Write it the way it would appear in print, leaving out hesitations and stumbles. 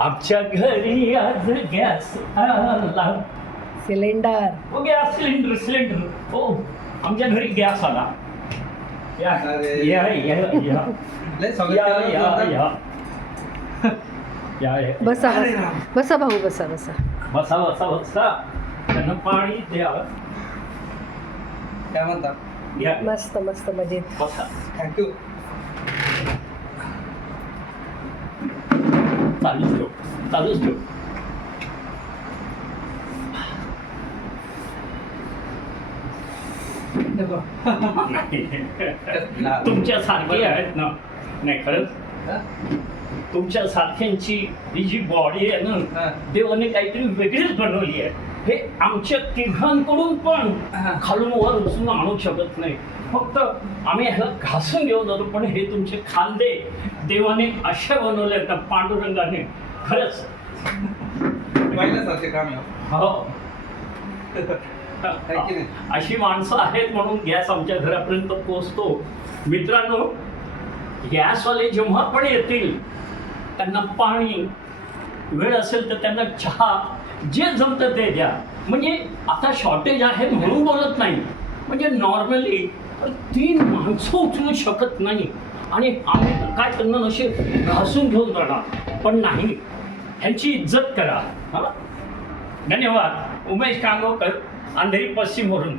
आमच्या घरी आज गॅस आला. सिलेंडर. हो गॅस सिलेंडर हो आमच्या घरी गॅस आला. या अरे. या या या लय स्वागत या केलं या होतं. या या बसा अरे बसा राम. बसा भाऊ बसा बसा. बसा बसा बसा त्यांना पाणी द्या. काय म्हणता? या मस्त मस्त मजेत. बसा थँक्यू. चालूच ठेव. तुमच्या सारखी आहेत ना. नाही खरंच तुमच्या सारख्यांची ही जी बॉडी आहे हा. ना देवाने काहीतरी वेगळीच बनवली आहे. हे आमच्या तिघांकडून पण हा. खालून वर उचलून आणू शकत नाही. फक्त आम्ही ह्याला घासून घेऊन जातो. पण हे तुमचे खांदे देवाने अशा बनवले आहेत ना पांडुरंगाने. खरंच पाहिल्यासारखे काम आहे. हो आहे की नाही? अशी माणसं आहेत म्हणून गॅस आमच्या घरापर्यंत पोहोचतो. मित्रांनो गॅसवाले जेव्हा पण येतील त्यांना पाणी वेळ असेल तर त्यांना चहा जे जमतं ते द्या. म्हणजे आता शॉर्टेज आहे म्हणून बोलत नाही. म्हणजे नॉर्मली 3 माणसं उचलू शकत नाही आणि आम्ही काय त्यांना असे घासून घेऊन जाणार. पण नाही ह्यांची इज्जत करा. हां धन्यवाद. उमेश कांगोकर अंधेरी पश्चिमवरून.